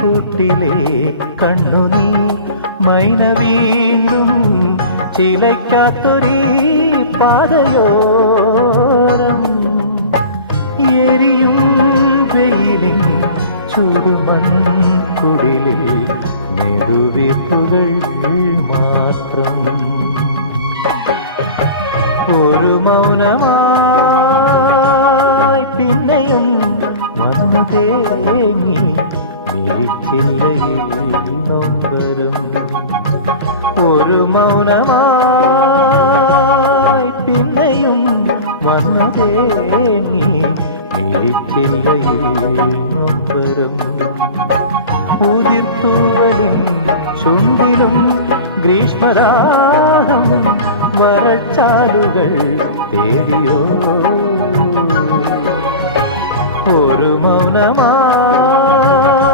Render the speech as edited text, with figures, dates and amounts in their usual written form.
കൂട്ടിലെ കണ്ണുനീ മൈന വീണ്ടും ചിലയ്ക്കാത്തൊരീ പാതയോരം എരിയും വെയിലിൻ ചുടുമൺകുടിലിൽ നെടുവീർപ്പുകൾ മാത്രം. ഒരു മൗനമായി പിന്നെയും വന്നു തേങ്ങി നൊമ്പരം. ഒരു മൗനമായി പിന്നെയും വന്നു തേങ്ങി നൊമ്പരം. ഉതിർത്തൂവലും ചുണ്ടിലും ഗ്രീഷ്മദാഹം വരച്ചാലുകൾ തേടിയോ. ഒരു മൗനമാ